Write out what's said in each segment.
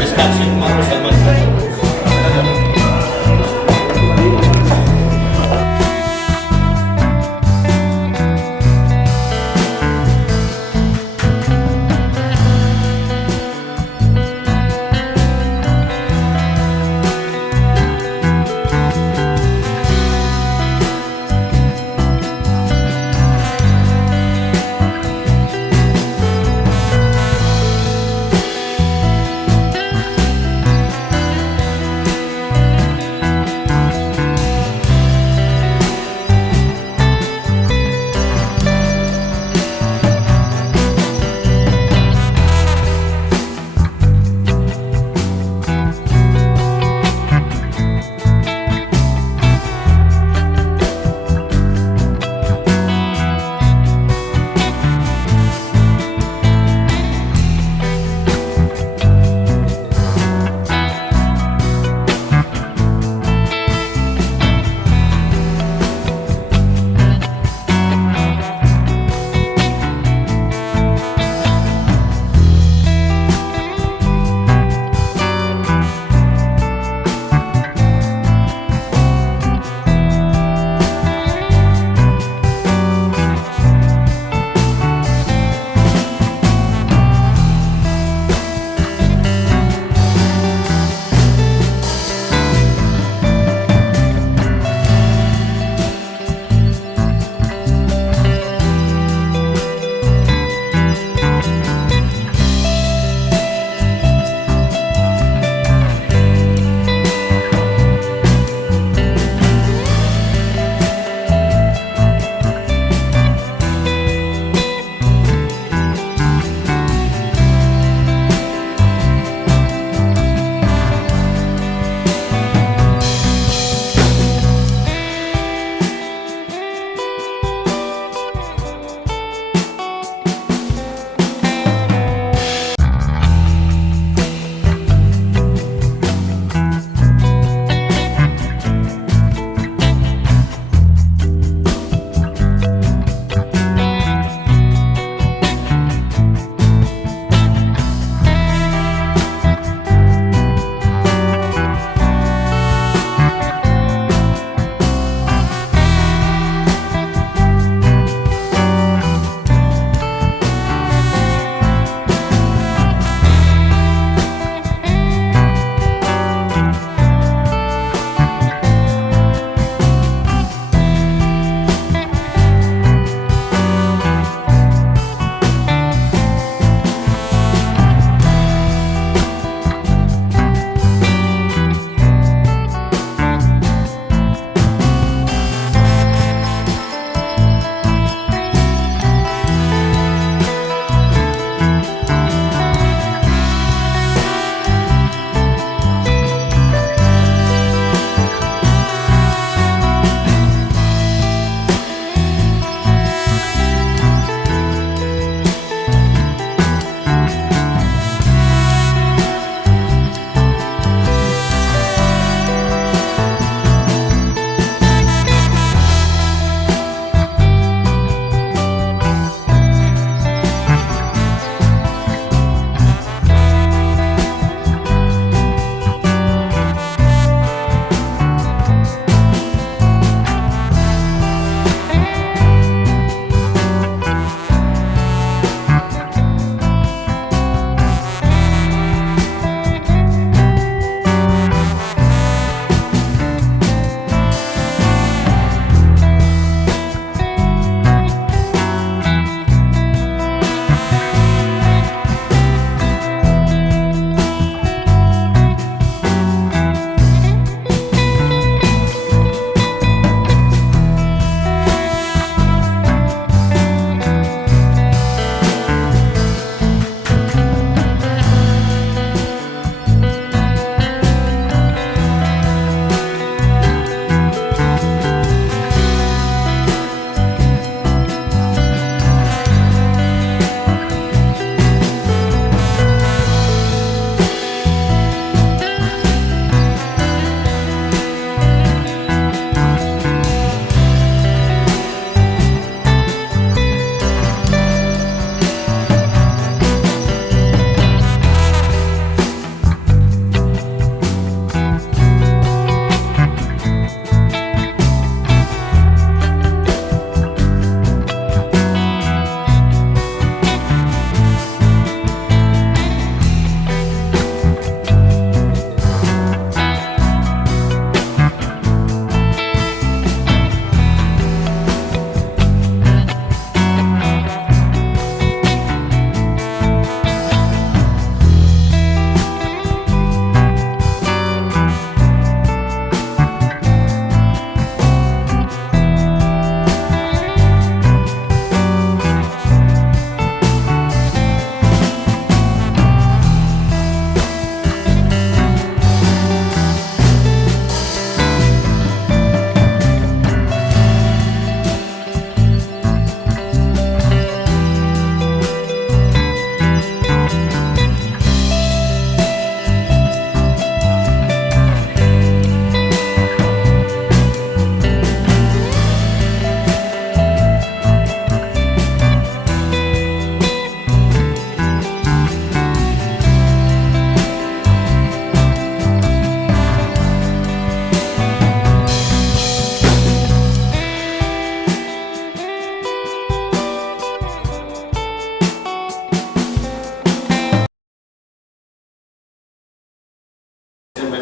habis kasih Maruf Salman.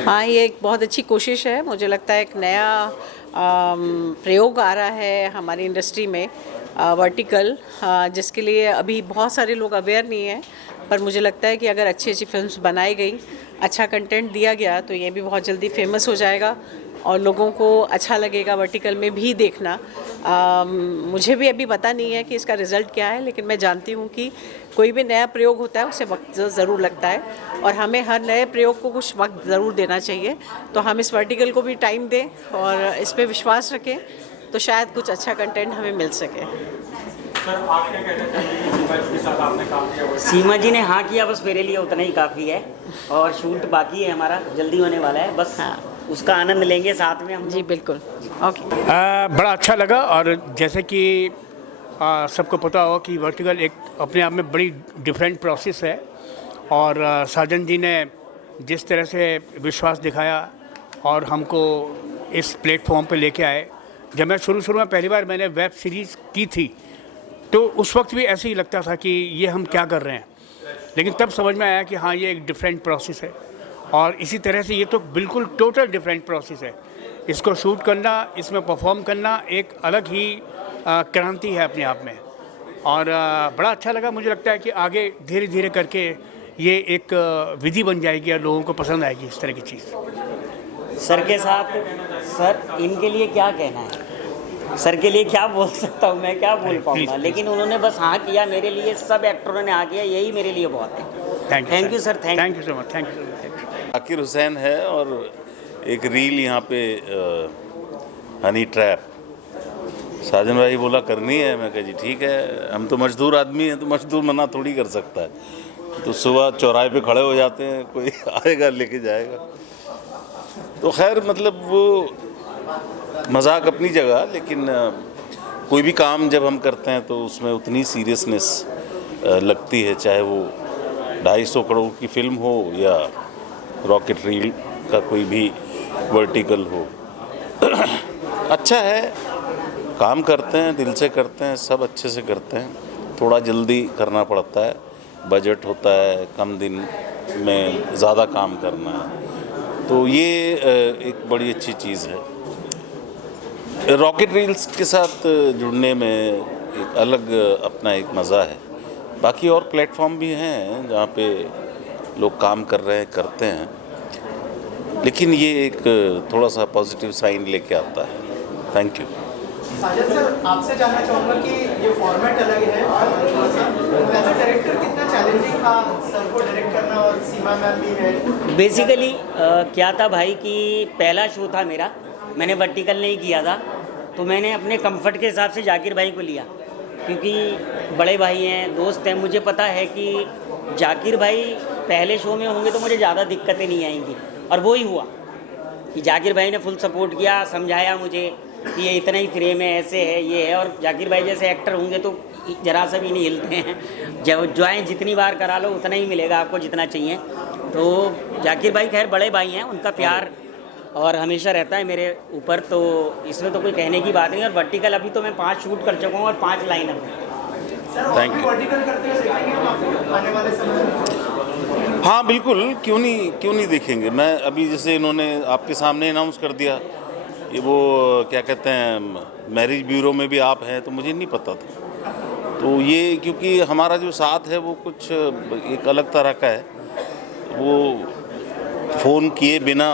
हाँ, ये एक बहुत अच्छी कोशिश है। मुझे लगता है एक नया प्रयोग आ रहा है हमारी इंडस्ट्री में, वर्टिकल, जिसके लिए अभी बहुत सारे लोग अवेयर नहीं हैं। पर मुझे लगता है कि अगर अच्छी अच्छी फिल्म्स बनाई गई, अच्छा कंटेंट दिया गया, तो ये भी बहुत जल्दी फेमस हो जाएगा और लोगों को अच्छा लगेगा वर्टिकल में भी देखना। मुझे भी अभी पता नहीं है कि इसका रिज़ल्ट क्या है, लेकिन मैं जानती हूँ कि कोई भी नया प्रयोग होता है उसे वक्त ज़रूर लगता है और हमें हर नए प्रयोग को कुछ वक्त ज़रूर देना चाहिए। तो हम इस वर्टिकल को भी टाइम दें और इस पे विश्वास रखें, तो शायद कुछ अच्छा कंटेंट हमें मिल सके। सर, आप क्या कहना चाहेंगे सीमा जी के साथ आपने काम किया हुआ है? सीमा जी ने हाँ किया, बस मेरे लिए उतना ही काफ़ी है और शूट बाकी है, हमारा जल्दी होने वाला है, बस हाँ, उसका आनंद लेंगे साथ में हम। जी बिल्कुल। ओके। बड़ा अच्छा लगा। और जैसे कि सबको पता हो कि वर्टिकल एक अपने आप में बड़ी डिफरेंट प्रोसेस है और साजन जी ने जिस तरह से विश्वास दिखाया और हमको इस प्लेटफॉर्म पे लेके आए। जब मैं शुरू में पहली बार मैंने वेब सीरीज़ की थी तो उस वक्त भी ऐसे ही लगता था कि ये हम क्या कर रहे हैं, लेकिन तब समझ में आया कि हाँ, ये एक डिफरेंट प्रोसेस है। और इसी तरह से ये तो बिल्कुल टोटल डिफरेंट प्रोसेस है। इसको शूट करना, इसमें परफॉर्म करना एक अलग ही क्रांति है अपने आप में। और बड़ा अच्छा लगा। मुझे लगता है कि आगे धीरे धीरे करके ये एक विधि बन जाएगी और लोगों को पसंद आएगी इस तरह की चीज़। सर के साथ, सर इनके लिए क्या कहना है, सर के लिए क्या बोल सकता हूँ मैं, क्या बोल पाऊँगा, लेकिन उन्होंने बस हाँ किया, मेरे लिए सब एक्टरों ने हाँ किया, यही मेरे लिए बहुत है। Thank you sir, thank you so much, thank you. Zakir Hussain है और एक रील यहाँ पे हनी ट्रैप। साजन भाई बोला करनी है, मैं कहा जी ठीक है, हम तो मजदूर आदमी हैं तो मजदूर मना थोड़ी कर सकता है। तो सुबह चौराहे पे खड़े हो जाते हैं, कोई आएगा लेके जाएगा। तो खैर मतलब वो मजाक अपनी जगह, लेकिन कोई भी काम जब हम करते हैं तो उसमें उतनी सीरियसनेस लगती है, चाहे वो 250 करोड़ की फिल्म हो या रॉकेट रील का कोई भी वर्टिकल हो। अच्छा है, काम करते हैं, दिल से करते हैं, सब अच्छे से करते हैं। थोड़ा जल्दी करना पड़ता है, बजट होता है, कम दिन में ज़्यादा काम करना है, तो ये एक बड़ी अच्छी चीज़ है। रॉकेट रील्स के साथ जुड़ने में एक अलग अपना एक मज़ा है। बाकी और प्लेटफॉर्म भी हैं जहाँ पे लोग काम कर रहे हैं, करते हैं, लेकिन ये एक थोड़ा सा पॉजिटिव साइन लेके आता है। Thank you. साजन सर, आपसे जानना चाहूँगा कि ये फॉर्मेट अलग है, एज अ डायरेक्टर कितना चैलेंजिंग था सर को डायरेक्ट करना, और सीमा मैम भी है। बेसिकली क्या था भाई कि पहला शो था मेरा, मैंने वर्टिकल नहीं किया था, तो मैंने अपने कंफर्ट के हिसाब से जाकिर भाई को लिया, क्योंकि बड़े भाई हैं, दोस्त हैं। मुझे पता है कि जाकिर भाई पहले शो में होंगे तो मुझे ज़्यादा दिक्कतें नहीं आएंगी, और वो ही हुआ कि जाकिर भाई ने फुल सपोर्ट किया, समझाया मुझे कि ये इतना ही फ्रेम है, ऐसे है, ये है। और जाकिर भाई जैसे एक्टर होंगे तो ज़रा सा भी नहीं हिलते हैं, जब ज्वाइन जितनी बार करा लो उतना ही मिलेगा आपको जितना चाहिए। तो जाकिर भाई खैर बड़े भाई हैं, उनका प्यार और हमेशा रहता है मेरे ऊपर, तो इसमें तो कोई कहने की बात नहीं। और वर्टिकल अभी तो मैं 5 शूट कर चुका हूँ और 5 लाइन अब। Thank you. वर्टिकल करते हुए देखेंगे हम आपको आने वाले समय में? हाँ बिल्कुल, क्यों नहीं देखेंगे। मैं अभी जैसे इन्होंने आपके सामने अनाउंस कर दिया, ये वो क्या कहते हैं, मैरिज ब्यूरो में भी आप हैं, तो मुझे नहीं पता था। तो ये क्योंकि हमारा जो साथ है वो कुछ एक अलग तरह का है, वो फ़ोन किए बिना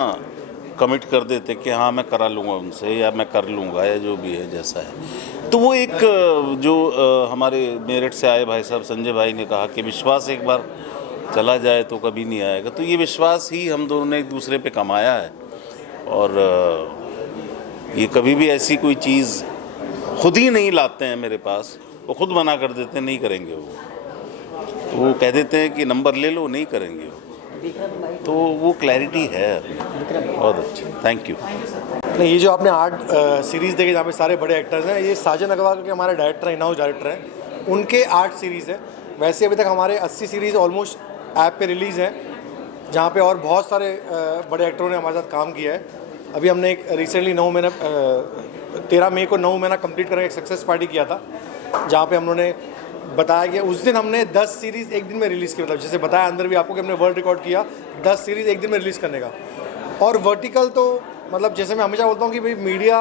कमिट कर देते कि हाँ मैं करा लूँगा उनसे, या मैं कर लूँगा, या जो भी है जैसा है। तो वो एक जो हमारे मेरठ से आए भाई साहब संजय भाई ने कहा कि विश्वास एक बार चला जाए तो कभी नहीं आएगा। तो ये विश्वास ही हम दोनों ने एक दूसरे पे कमाया है, और ये कभी भी ऐसी कोई चीज़ खुद ही नहीं लाते हैं मेरे पास, वो खुद मना कर देते हैं, नहीं करेंगे वो। तो वो कह देते हैं कि नंबर ले लो, नहीं करेंगे वो। तो वो क्लैरिटी है, बहुत अच्छी। Thank you. नहीं, ये जो आपने 8 सीरीज़ देखे जहाँ पे सारे बड़े एक्टर्स हैं, ये साजन अग्रवाल के हमारे डायरेक्टर हैं, इन हाउस डायरेक्टर हैं, उनके 8 सीरीज़ हैं। वैसे अभी तक हमारे 80 सीरीज़ ऑलमोस्ट ऐप पे रिलीज़ हैं, जहाँ पे और बहुत सारे बड़े एक्टरों ने हमारे साथ काम किया है। अभी हमने एक रिसेंटली 9 महीना 13 मई को 9 महीना कंप्लीट करके एक सक्सेस पार्टी किया था, जहाँ पे हम लोगों ने बताया कि उस दिन हमने 10 सीरीज़ एक दिन में रिलीज़ की। मतलब जैसे बताया अंदर भी आपको कि हमने वर्ल्ड रिकॉर्ड किया 10 सीरीज़ एक दिन में रिलीज़ करने का। और वर्टिकल तो मतलब जैसे मैं हमेशा बोलता हूँ कि भाई मीडिया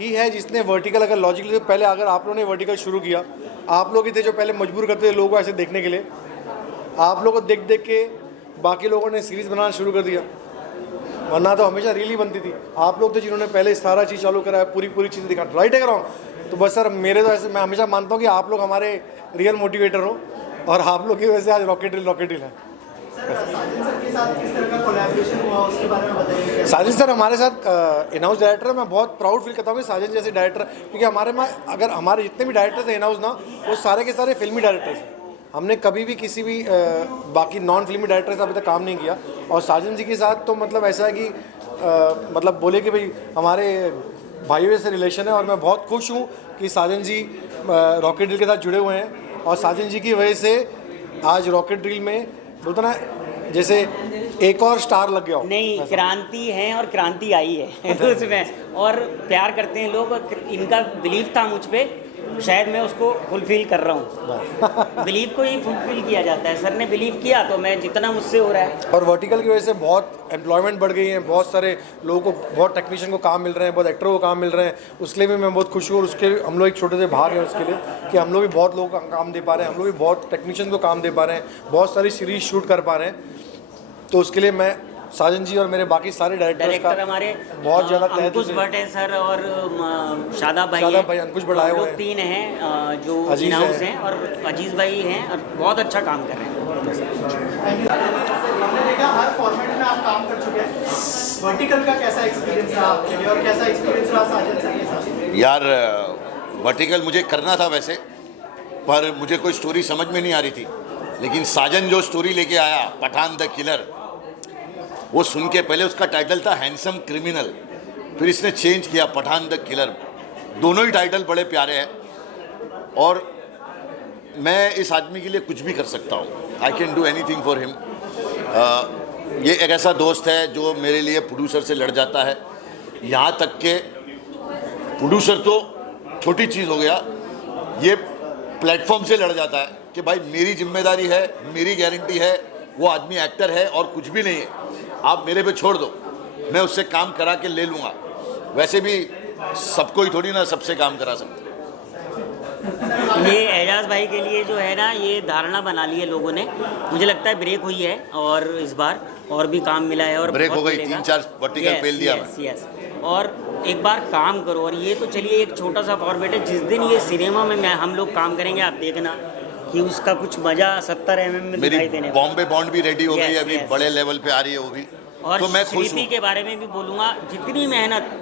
ही है जिसने वर्टिकल अगर लॉजिकली तो पहले अगर आप लोगों ने वर्टिकल शुरू किया, आप लोग ही थे जो पहले मजबूर करते थे लोगों को ऐसे देखने के लिए। आप लोगों को देख देख के बाकी लोगों ने सीरीज़ बनाना शुरू कर दिया, वरना तो हमेशा रील ही बनती थी। आप लोग थे जिन्होंने पहले सारा चीज़ चालू करा है, पूरी चीज़ें दिखा। राइट है कर रहा हूँ? तो बस सर मेरे तो ऐसे मैं हमेशा मानता हूँ कि आप लोग हमारे रियल मोटिवेटर हो और आप लोग की वजह से आज रॉकेट रील है। साजन सर के साथ किस तरह का कोलैबोरेशन हुआ उसके बारे में बताइए। साजन सर हमारे साथ इन हाउस डायरेक्टर है। मैं बहुत प्राउड फील करता हूँ कि साजन जैसे डायरेक्टर, क्योंकि हमारे में अगर हमारे जितने भी डायरेक्टर्स हैं इन हाउस ना, वो सारे के सारे फिल्मी डायरेक्टर्स हैं। हमने कभी भी किसी भी बाकी नॉन फिल्मी डायरेक्टर से अभी तक काम नहीं किया। और साजन जी के साथ तो मतलब ऐसा है कि मतलब बोले कि भाई हमारे भाइयों से रिलेशन है। और मैं बहुत खुश हूँ कि साजन जी रॉकेट ड्रिल के साथ जुड़े हुए हैं। और साजन जी की वजह से आज रॉकेट ड्रिल में बोलते ना जैसे एक और स्टार लग गया हो। नहीं, क्रांति है और क्रांति आई है उसमें, और प्यार करते हैं लोग। इनका बिलीव था मुझ पे, शायद मैं उसको फुलफिल कर रहा हूँ। बिलीव को ही फुलफिल किया जाता है। सर ने बिलीव किया तो मैं जितना मुझसे हो रहा है। और वर्टिकल की वजह से बहुत एम्प्लॉयमेंट बढ़ गई है, बहुत सारे लोगों को, बहुत टेक्नीशियन को काम मिल रहे हैं, बहुत एक्टरों को काम मिल रहे हैं। उसके लिए भी मैं बहुत खुश हूँ। और उसके हम लोग एक छोटे से भाग हैं उसके लिए कि हम लोग भी बहुत लोगों को काम दे पा रहे हैं, हम लोग भी बहुत टेक्नीशियन को काम दे पा रहे हैं, बहुत सारी सीरीज शूट कर पा रहे हैं। तो उसके लिए मैं साजन जी और मेरे बाकी सारे डायरेक्टर हमारे बहुत ज़्यादा अंकुश भट्ट है सर, और शादाब भाई अंकुश भट्ट आए हुए हैं। 3 हैं जो इन हाउस हैं, और अजीज़ भाई हैं, और बहुत अच्छा काम कर रहे हैं। हमने देखा हर फॉर्मेट में आप काम कर चुके हैं। वर्टिकल का कैसा एक्सपीरियंस रहा आपके लिए और कैसा एक्सपीरियंस रहा साजन सर के साथ? यार वर्टिकल मुझे करना था वैसे, पर मुझे कोई स्टोरी समझ में नहीं आ रही थी। लेकिन साजन जो स्टोरी लेके आया, पठान द किलर, वो सुन के पहले उसका टाइटल था हैंडसम क्रिमिनल, फिर इसने चेंज किया पठान द किलर। दोनों ही टाइटल बड़े प्यारे हैं और मैं इस आदमी के लिए कुछ भी कर सकता हूँ। I can do anything for him. ये एक ऐसा दोस्त है जो मेरे लिए प्रोड्यूसर से लड़ जाता है। यहाँ तक के प्रोड्यूसर तो छोटी चीज़ हो गया, ये प्लेटफॉर्म से लड़ जाता है कि भाई मेरी जिम्मेदारी है, मेरी गारंटी है, वो आदमी एक्टर है और कुछ भी नहीं है, आप मेरे पे छोड़ दो, मैं उससे काम करा के ले लूँगा। वैसे भी सबको ही थोड़ी ना सबसे काम करा सकते। ये एजाज भाई के लिए जो है ना, ये धारणा बना ली है लोगों ने। मुझे लगता है ब्रेक हुई है और इस बार और भी काम मिला है, और ब्रेक हो गई, 3-4 वर्टिकल पेल दिया मैं। यस, और एक बार काम करो। और ये तो चलिए एक छोटा सा फॉर्मेट है, जिस दिन ये सिनेमा में हम लोग काम करेंगे, आप देखना कि उसका कुछ मजा 70 mm में दिखाई देने। बॉम्बे बॉन्ड भी रेडी हो गई है, अभी बड़े लेवल पे आ रही है वो भी। और तो मैं खुश श्रीति के बारे में भी बोलूँगा, जितनी मेहनत,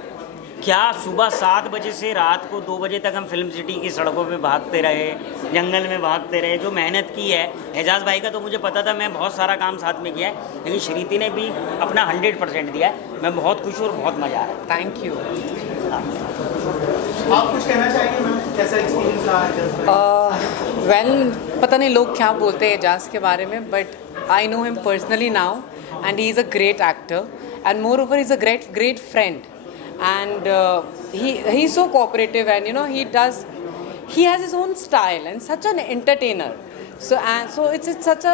क्या सुबह 7 बजे से रात को 2 बजे तक हम फिल्म सिटी की सड़कों पे भागते रहे, जंगल में भागते रहे, जो मेहनत की है। एजाज भाई का तो मुझे पता था, मैं बहुत सारा काम साथ में किया है, लेकिन श्रीति ने भी अपना 100% दिया है। मैं बहुत खुश हूँ और बहुत मज़ा आ रहा है। Thank you. आप कुछ कहना चाहेंगे मैम, कैसा एक्सपीरियंस रहा है? वेल, पता नहीं लोग क्या बोलते हैं एजाज के बारे में, but I know him personally now and he is a great actor and more over is a great friend and he's so cooperative, and you know he has his own style and such an entertainer. So it's such a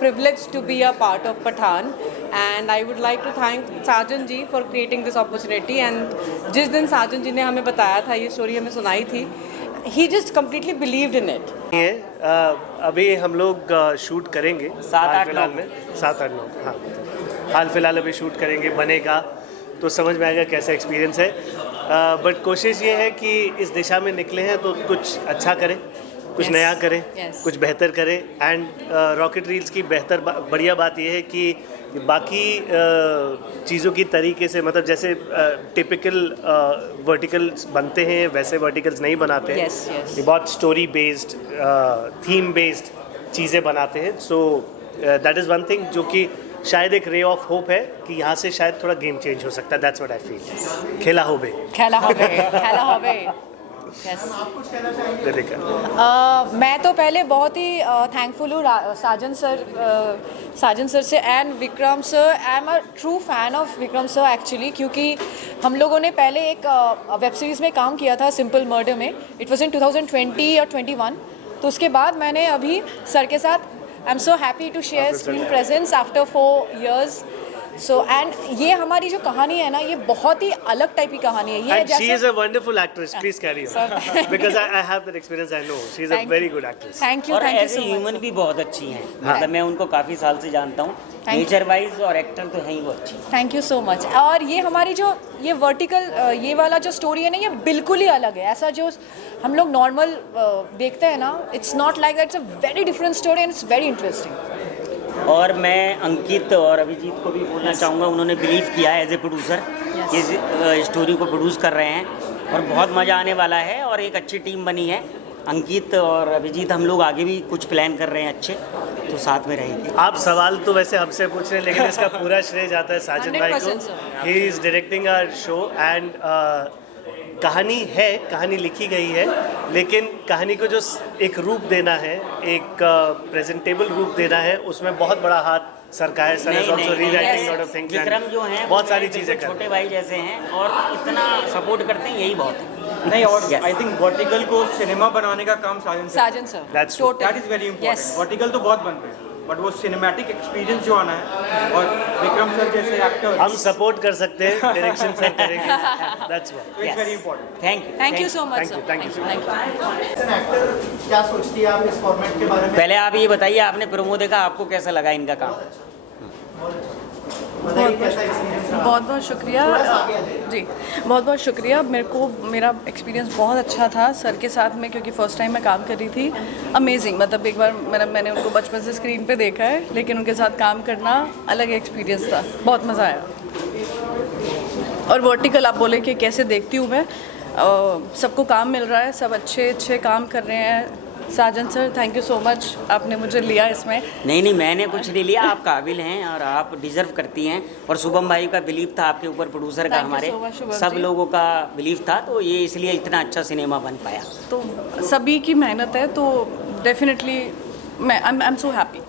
privilege to be a part of Pathaan, and I would like to thank Sajan ji for creating this opportunity. And जिस दिन साजन जी ने हमें बताया था, ये story हमें सुनाई थी, he just completely believed in it. अभी हम लोग शूट करेंगे 7-8 फिलहाल में 7-8 लोग, हाँ हाल फिलहाल अभी शूट करेंगे, बनेगा तो समझ में आएगा कैसा एक्सपीरियंस है। बट कोशिश ये है कि इस दिशा में निकले हैं तो कुछ अच्छा करें, कुछ नया करें, कुछ बेहतर करें। एंड रॉकेट रील्स की बढ़िया बात यह है कि बाकी चीज़ों की तरीके से, मतलब जैसे टिपिकल वर्टिकल्स बनते हैं वैसे वर्टिकल्स नहीं बनाते हैं। ये बहुत स्टोरी बेस्ड, थीम बेस्ड चीज़ें बनाते हैं। So that is one thing जो कि शायद एक रे ऑफ होप है कि यहाँ से शायद थोड़ा गेम चेंज हो सकता है। That's what I feel. खेला होबे Yes. आप कुछ कहना चाहेंगे? मैं तो पहले बहुत ही थैंकफुल हूँ साजन सर से and Vikram sir. I am a true fan of Vikram sir actually, क्योंकि हम लोगों ने पहले एक वेब सीरीज़ में काम किया था, सिंपल मर्डर में। इट वॉज इन 2020 और 21। तो उसके बाद मैंने अभी सर के साथ, I am so happy to share screen presence after 4 years so and ये हमारी जो कहानी है ना, ये बहुत ही अलग टाइप की कहानी है। ये And she is a wonderful actress. Please carry on. Because I have that experience. I know she is a very good actress. Thank you और थैंक यू ऐसे सो ह्यूमन मच। भी बहुत अच्छी हैं, मतलब मैं उनको काफ़ी साल से जानता हूँ, Thank you. नेचर वाइज और एक्टर तो है ही वो अच्छी। Thank you so much. और ये हमारी जो ये वर्टिकल ये वाला जो स्टोरी है ना, ये बिल्कुल ही अलग है। ऐसा जो हम लोग नॉर्मल देखते हैं ना, it's not like that, it's a very different story and it's very interesting. और मैं अंकित और अभिजीत को भी बोलना चाहूँगा, उन्होंने बिलीव किया है एज ए प्रोड्यूसर, इस स्टोरी को प्रोड्यूस कर रहे हैं और बहुत मज़ा आने वाला है और एक अच्छी टीम बनी है। अंकित और अभिजीत हम लोग आगे भी कुछ प्लान कर रहे हैं अच्छे, तो साथ में रहेंगे। आप सवाल तो वैसे हमसे पूछ रहे हैं, लेकिन इसका पूरा श्रेय जाता है साजन भाई को। 100% sir. He is directing our show and कहानी है, कहानी लिखी गई है, लेकिन कहानी को जो एक रूप देना है, एक प्रेजेंटेबल रूप देना है, उसमें बहुत बड़ा हाथ सर का है। Sir is also rewriting lot of things. Vikram जो हैं बहुत सारी चीज़ें कर छोटे भाई जैसे हैं और इतना सपोर्ट करते हैं, यही बहुत है। नहीं, और आई थिंक वर्टिकल को सिनेमा बनाने का काम Sajan Sajan sir, That's true. That is very important. Vertical तो बहुत बन रहे हैं, बट वो सिनेमैटिक एक्सपीरियंस जो आना है, और विक्रम सर जैसे एक्टर, हम सपोर्ट कर सकते हैं, डायरेक्शन सर करेंगे। That's what. It's very important. Thank you. So much Thank you, sir. thank you so much. Thank an actor क्या सोचती है आप इस फॉर्मेट के बारे में? पहले आप ये बताइए, आपने प्रोमो देखा, आपको कैसा लगा इनका काम? बताइए कैसा एक्सपीरियंस रहा? बहुत बहुत शुक्रिया जी, बहुत बहुत शुक्रिया। मेरा एक्सपीरियंस बहुत अच्छा था सर के साथ में, क्योंकि फ़र्स्ट टाइम मैं काम कर रही थी। अमेजिंग, मतलब एक बार मैंने उनको बचपन से स्क्रीन पे देखा है, लेकिन उनके साथ काम करना अलग एक्सपीरियंस था, बहुत मज़ा आया। और वर्टिकल आप बोले कि कैसे देखती हूँ मैं, सबको काम मिल रहा है, सब अच्छे अच्छे काम कर रहे हैं। Sajan sir, thank you so much, आपने मुझे लिया इसमें। नहीं, मैंने कुछ नहीं लिया, आप काबिल हैं और आप डिजर्व करती हैं। और शुभम भाई का बिलीव था आपके ऊपर, प्रोड्यूसर का, Thank you हमारे so much, शुभम सब जी। लोगों का बिलीव था, तो ये इसलिए इतना अच्छा सिनेमा बन पाया। तो सभी की मेहनत है, तो definitely I am so happy.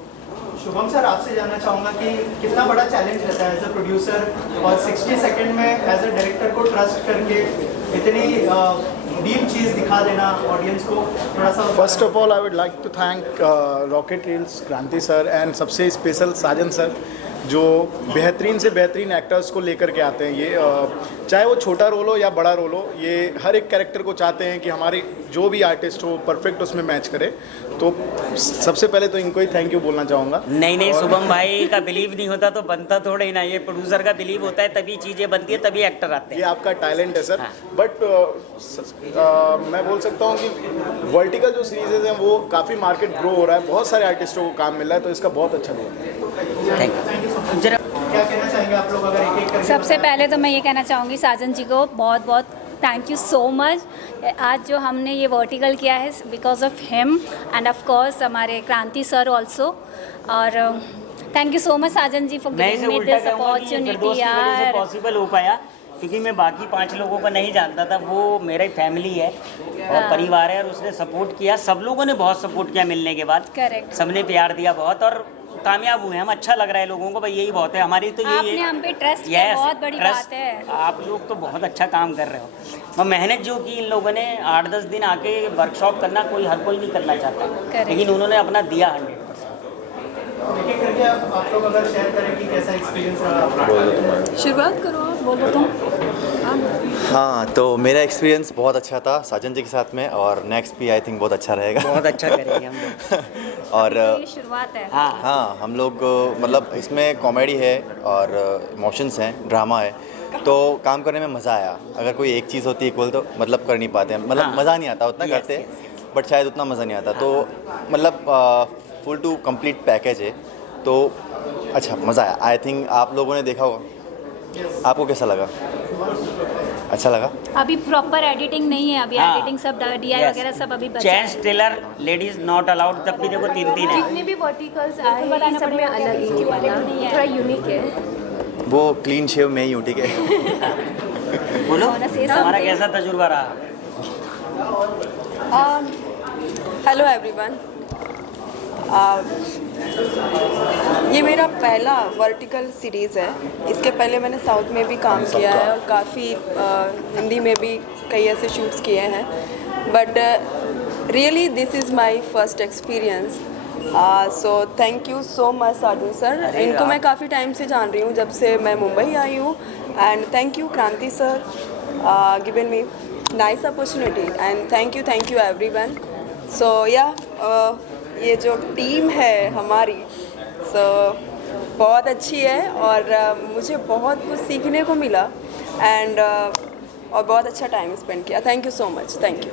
Shubham sir, आपसे जानना चाहूँगा कि कितना बड़ा चैलेंज रहता है एज अ प्रोड्यूसर, और 60 सेकंड में एज अ डायरेक्टर को ट्रस्ट करके इतनी डीप चीज़ दिखा देना ऑडियंस को, थोड़ा सा। First of all I would like to thank Rocket Reels, Kranti sir and सबसे स्पेशल साजन सर, जो बेहतरीन से बेहतरीन एक्टर्स को लेकर के आते हैं। ये चाहे वो छोटा रोल हो या बड़ा रोल हो, ये हर एक कैरेक्टर को चाहते हैं कि हमारे जो भी आर्टिस्ट हो परफेक्ट उसमें मैच करे। तो सबसे पहले तो इनको ही थैंक यू बोलना चाहूँगा। नहीं, शुभम भाई का बिलीव नहीं होता तो बनता थोड़ा ही ना, ये प्रोड्यूसर का बिलीव होता है, तभी चीज़ें बनती है, तभी एक्टर आते ये हैं। आपका टैलेंट है सर। हाँ। बट मैं बोल सकता हूँ कि वर्टिकल जो सीरीज़ हैं वो काफ़ी मार्केट ग्रो हो रहा है, बहुत सारे आर्टिस्टों को काम मिल रहा है, तो इसका बहुत अच्छा रोल है। Thank you. जरा क्या कहना चाहेंगे आप लोग, अगर एक एक करके सबसे पहले तो मैं ये कहना चाहूँगी साजन जी को बहुत बहुत थैंक यू सो मच। आज जो हमने ये वर्टिकल किया है because of him and of course हमारे क्रांति सर ऑल्सो। और thank you so much Sajan ji for मैं गिविंग इसे मी उल्टा दिस कहूँगा कि ये अपॉर्चुनिटी फिरदौस की वजह से यार। पॉसिबल हो पाया, क्योंकि मैं बाकी 5 लोगों को नहीं जानता था। वो मेरा फैमिली है और परिवार है, और उसने सपोर्ट किया, सब लोगों ने बहुत सपोर्ट किया मिलने के बाद। करेक्ट। सबने प्यार दिया बहुत और कामयाब हुए हम। अच्छा लग रहा है लोगों को, भाई यही बहुत है हमारी तो ये आपने हम पे ट्रस्ट किया, बहुत बड़ी बात है। आप लोग तो बहुत अच्छा काम कर रहे हो। और मेहनत जो की इन लोगों ने 8-10 दिन आके वर्कशॉप करना, हर कोई नहीं करना चाहता, लेकिन उन्होंने अपना दिया 100%। एक एक करके आप लोग अगर शेयर करें कि कैसा एक्सपीरियंस रहा आपका। शुरुआत करो आप, बोलो तुम। हाँ, तो मेरा एक्सपीरियंस बहुत अच्छा था साजन जी के साथ में, और नेक्स्ट भी आई थिंक बहुत अच्छा रहेगा। बहुत अच्छा करेंगे हम लोग। और ये शुरुआत है। हाँ, हम लोग मतलब इसमें कॉमेडी है और इमोशंस हैं, ड्रामा है, तो काम करने में मज़ा आया। अगर कोई एक चीज़ होती इक्वल तो मतलब कर नहीं पाते हैं, मतलब मज़ा नहीं आता उतना करते हैं, बट शायद उतना मज़ा नहीं आता। तो मतलब फुल टू कंप्लीट पैकेज है, तो अच्छा मज़ा आया। आई थिंक आप लोगों ने देखा होगा, आपको कैसा लगा? अच्छा लगा? अभी प्रॉपर एडिटिंग नहीं है, अभी एडिटिंग सब DI वगैरह सब अभी बचा है। Gents tailor, ladies not allowed, तब भी देखो 3-3 है। जितने भी वर्टिकल्स आए हैं सब में अलग ही थोड़ा यूनिक है। वो क्लीन शेव में ही हूँ, ठीक है। बोलो हमारा कैसा तजुर्बा रहा? हेलो एवरीवन, ये मेरा पहला वर्टिकल सीरीज़ है। इसके पहले मैंने साउथ में भी काम किया है और काफ़ी हिंदी में भी कई ऐसे शूट्स किए हैं, but really this is my first experience so thank you so much Sajan sir. इनको मैं काफ़ी टाइम से जान रही हूँ, जब से मैं मुंबई आई हूँ। And thank you Kranti sir given me nice opportunity and thank you everyone. So या ये जो टीम है हमारी बहुत अच्छी है और मुझे बहुत कुछ सीखने को मिला एंड और बहुत अच्छा टाइम स्पेंड किया। Thank you so much. Thank you.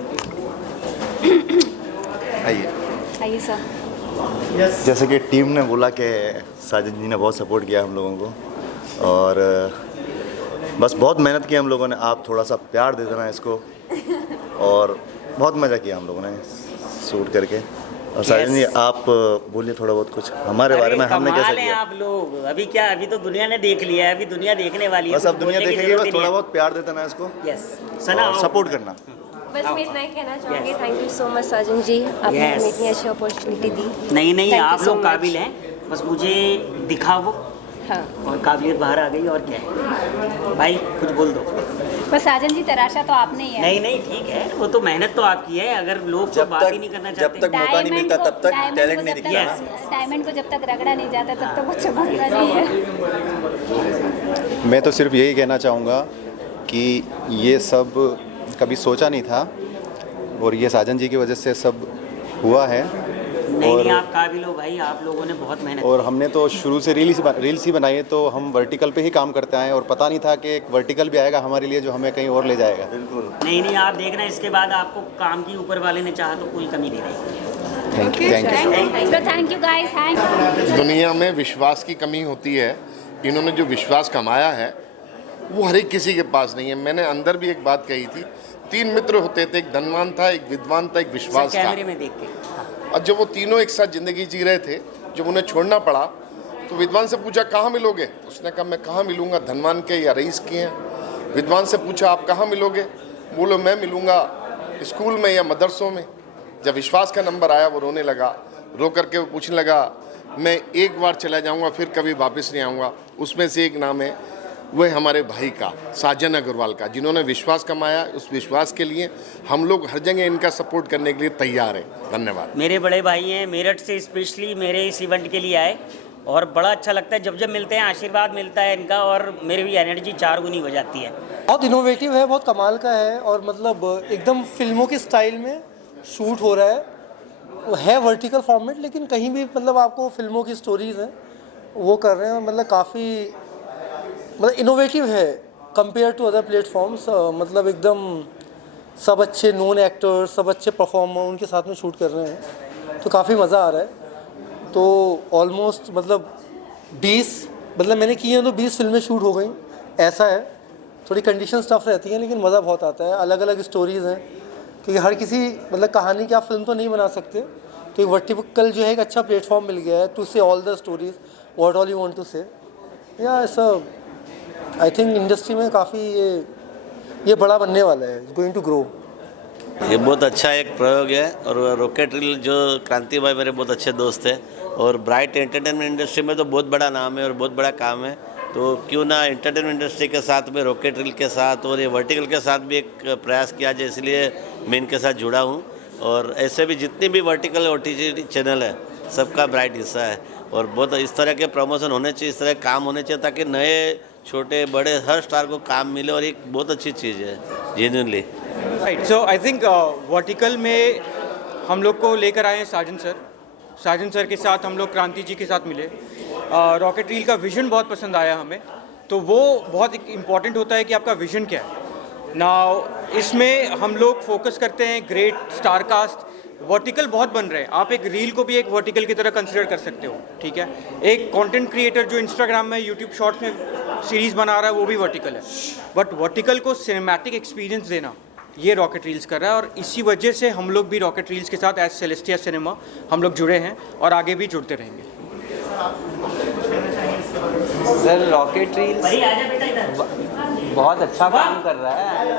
आइए सर। जैसे कि टीम ने बोला कि साजन जी ने बहुत सपोर्ट किया हम लोगों को और बस बहुत मेहनत की हम लोगों ने। आप थोड़ा सा प्यार दे देना इसको और बहुत मज़ा किया हम लोगों ने शूट करके। और साजन जी आप बोलिए थोड़ा बहुत कुछ हमारे बारे में, हमने कैसे किया। आप लोग अभी क्या, अभी तो दुनिया ने देख लिया है, अभी दुनिया देखने वाली है। बस अब दुनिया देखेगी, बस थोड़ा बहुत प्यार दे देना इसको। यस सना, और सपोर्ट करना। बस मैं इतना ही कहना चाहूँगी, thank you so much Sajan जी, आपने हमें इतनी अच्छी अपॉर्चुनिटी दी। नहीं आप लोग काबिल हैं, बस मुझे दिखाओ। हाँ। और काबिलियत बाहर आ गई और क्या है भाई, कुछ बोल दो। बस साजन जी तराशा तो आपने ही है। नहीं ठीक है, वो तो मेहनत तो आपकी है। अगर लोग तो बात ही नहीं करना चाहते, जब तक मौका नहीं मिलता तब तक टैलेंट नहीं दिखता। डायमंड को जब तक रगड़ा नहीं जाता तब तक वो चमकता नहीं है। मैं तो सिर्फ यही कहना चाहूँगा कि ये सब कभी सोचा नहीं था और ये साजन जी की वजह से सब हुआ है। नहीं आप काबिल हो भाई, आप लोगों ने बहुत मेहनत और हमने तो शुरू से रील्स ही बनाई है, तो हम वर्टिकल पे ही काम करते आए और पता नहीं था कि एक वर्टिकल भी आएगा हमारे लिए जो हमें कहीं और ले जाएगा। बिल्कुल नहीं आप देखना, इसके बाद आपको काम की ऊपर वाले ने चाहा तो कोई कमी नहीं रहेगी। Thank you guys. दुनिया में विश्वास की कमी होती है, इन्होंने जो विश्वास कमाया है वो हर एक किसी के पास नहीं है। मैंने अंदर भी एक बात कही थी, 3 मित्र होते थे, एक धनवान था, एक विद्वान था, एक विश्वास था। कैमरे में देख के। और जब वो तीनों एक साथ ज़िंदगी जी रहे थे, जब उन्हें छोड़ना पड़ा तो विद्वान से पूछा कहाँ मिलोगे, उसने कहा मैं कहाँ मिलूँगा, धनवान के या रईस के हैं। विद्वान से पूछा आप कहाँ मिलोगे, बोलो मैं मिलूँगा स्कूल में या मदरसों में। जब विश्वास का नंबर आया वो रोने लगा, रो करके वो पूछने लगा मैं एक बार चला जाऊँगा फिर कभी वापस नहीं आऊँगा। उसमें से एक नाम है वह हमारे भाई का, साजन अग्रवाल का, जिन्होंने विश्वास कमाया। उस विश्वास के लिए हम लोग हर जगह इनका सपोर्ट करने के लिए तैयार हैं। धन्यवाद। मेरे बड़े भाई हैं, मेरठ से स्पेशली मेरे इस इवेंट के लिए आए और बड़ा अच्छा लगता है जब मिलते हैं, आशीर्वाद मिलता है इनका और मेरी भी एनर्जी 4 गुनी हो जाती है। बहुत इनोवेटिव है, बहुत कमाल का है और मतलब एकदम फिल्मों के स्टाइल में शूट हो रहा है वर्टिकल फॉर्मेट, लेकिन कहीं भी मतलब आपको फिल्मों की स्टोरीज हैं वो कर रहे हैं। मतलब काफ़ी मतलब इनोवेटिव है कंपेयर टू अदर प्लेटफॉर्म्स। मतलब एकदम सब अच्छे नोन एक्टर्स, सब अच्छे परफॉर्मर उनके साथ में शूट कर रहे हैं, तो काफ़ी मज़ा आ रहा है। तो ऑलमोस्ट मतलब 20 मतलब मैंने की हैं तो 20 फिल्में शूट हो गई। ऐसा है, थोड़ी कंडीशन टफ रहती हैं लेकिन मज़ा बहुत आता है। अलग अलग स्टोरीज़ हैं क्योंकि हर किसी मतलब कहानी की आप फिल्म तो नहीं बना सकते, तो एक वर्टिकल जो है एक अच्छा प्लेटफॉर्म मिल गया है to say all the stories what all you want to say. या ऐसा आई थिंक इंडस्ट्री में काफ़ी ये बड़ा बनने वाला है, इट्स गोइंग टू ग्रो। ये बहुत अच्छा एक प्रयोग है और रॉकेट रील जो क्रांति भाई मेरे बहुत अच्छे दोस्त हैं और ब्राइट एंटरटेनमेंट इंडस्ट्री में तो बहुत बड़ा नाम है और बहुत बड़ा काम है, तो क्यों ना एंटरटेनमेंट इंडस्ट्री के साथ में रॉकेट रील के साथ और ये वर्टिकल के साथ भी एक प्रयास किया जाए, इसलिए मैं इनके साथ जुड़ा हूँ। और ऐसे भी जितनी भी वर्टिकल OTT चैनल है सबका ब्राइट हिस्सा है और बहुत इस तरह के प्रमोशन होने चाहिए, इस तरह काम होने चाहिए ताकि नए छोटे बड़े हर स्टार को काम मिले और एक बहुत अच्छी चीज़ है जेन्युइनली। राइट, सो आई थिंक वर्टिकल में हम लोग को लेकर आए हैं साजन सर के साथ हम लोग क्रांति जी के साथ मिले। रॉकेट रील का विज़न बहुत पसंद आया हमें, तो वो बहुत इम्पॉर्टेंट होता है कि आपका विज़न क्या है ना। इसमें हम लोग फोकस करते हैं ग्रेट स्टार कास्ट। वर्टिकल बहुत बन रहे हैं, आप एक रील को भी एक वर्टिकल की तरह कंसिडर कर सकते हो, ठीक है। एक कंटेंट क्रिएटर जो इंस्टाग्राम में यूट्यूब शॉर्ट्स में सीरीज़ बना रहा है वो भी वर्टिकल है, बट वर्टिकल को सिनेमैटिक एक्सपीरियंस देना ये रॉकेट रील्स कर रहा है। और इसी वजह से हम लोग भी रॉकेट रील्स के साथ एज सेलेस्टिया सिनेमा हम लोग जुड़े हैं और आगे भी जुड़ते रहेंगे। सर रॉकेट रील्स बहुत अच्छा काम कर रहा है एंड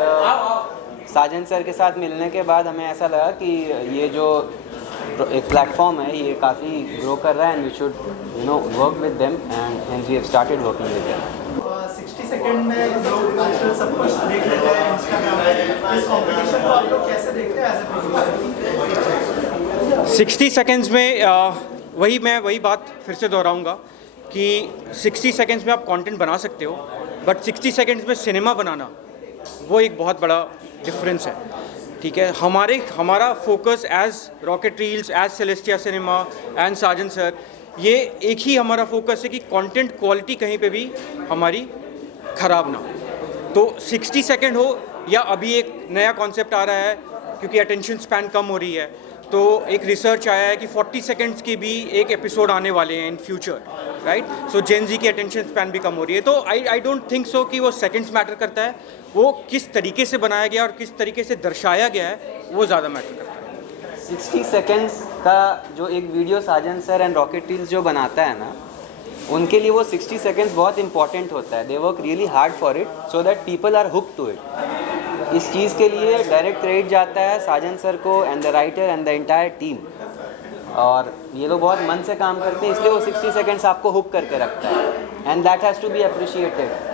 साजन सर के साथ मिलने के बाद हमें ऐसा लगा कि ये जो एक प्लेटफॉर्म है ये काफ़ी ग्रो कर रहा है and we should work with them and we have started working with them. 60 second में लोग आजकल सब कुछ देख लेते हैं इंस्टाग्राम पे, इस कंपटीशन को आप लोग कैसे देखते हैं एज ए प्रोड्यूसर? 60 सेकंड्स में मैं वही बात फिर से दोहराऊंगा कि 60 सेकंड्स में आप कंटेंट बना सकते हो, बट 60 सेकंड्स में सिनेमा बनाना वो एक बहुत बड़ा डिफरेंस है। ठीक है, हमारा focus as Rocket Reels, as Celestia Cinema and Sajan sir, ये एक ही हमारा फोकस है कि कंटेंट क्वालिटी कहीं पे भी हमारी ख़राब ना हो। तो 60 सेकंड हो या अभी एक नया कॉन्सेप्ट आ रहा है क्योंकि अटेंशन स्पैन कम हो रही है, तो एक रिसर्च आया है कि 40 सेकंड्स की भी एक एपिसोड आने वाले हैं इन फ्यूचर, राइट। सो जेन जी की अटेंशन स्पैन भी कम हो रही है। तो आई डोंट थिंक सो कि वो सेकंड्स मैटर करता है, वो किस तरीके से बनाया गया और किस तरीके से दर्शाया गया है वो ज़्यादा मैटर करता है। 60 सेकेंड्स का जो एक video Sajan sir and Rocket Reels जो बनाता है ना, उनके लिए वो 60 सेकेंड्स बहुत इंपॉर्टेंट होता है। They work really hard for it so that people are hook to it. इस चीज़ के लिए डायरेक्ट क्रेडिट जाता है साजन सर को and the writer and the entire team. और ये लोग बहुत मन से काम करते हैं, इसलिए वो 60 सेकेंड्स आपको हुक करके रखता है and that has to be appreciated.